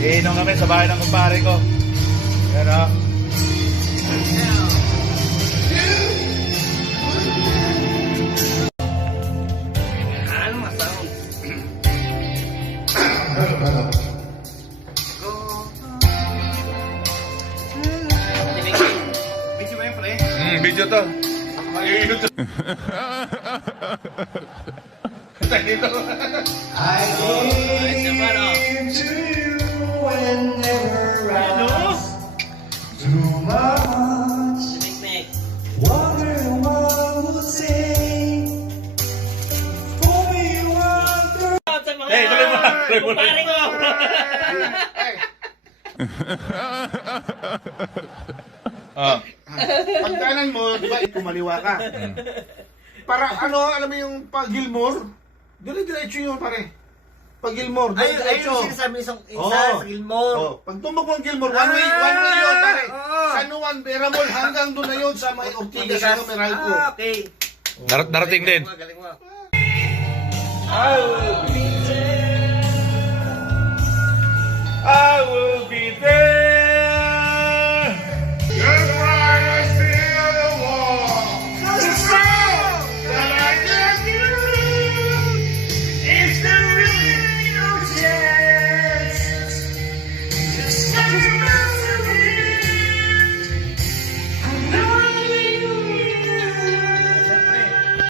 Iinom kami sa bahay ng kumpare ko. Yan o. Ano masound? Video ba yun, pre? Video to. Mag-iinot to. Dito. I give to you whenever I to my heart. Wondering what would say. For me, wonder. Hey, tuloy mo lang. Tuloy mo lang. Pare ko! Pagkanan mo, di ba, kumaliwa ka. Para ano, alam mo yung pag-Gilmore, dire-diretso yun, pare. Pag-Gilmore, Ayun dire-diretso. yung sinasabi isang Oo. sa Gilmore. Oh, pag tumbok mo ang Gilmore, one way yun, pare. San Juan, Beramol, hanggang doon na yun sa may Ortigas, sa Meralco. Okay. Narating din. Galing mo. I will